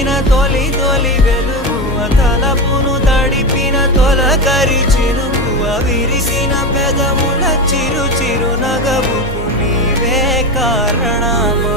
చూపిన తొలి తొలి వెలుగువ తలపును తడిపిన తొలకరి చినుకువ విరిసిన పెదముల చిరు చిరు నగవుకు నీవే కారణమా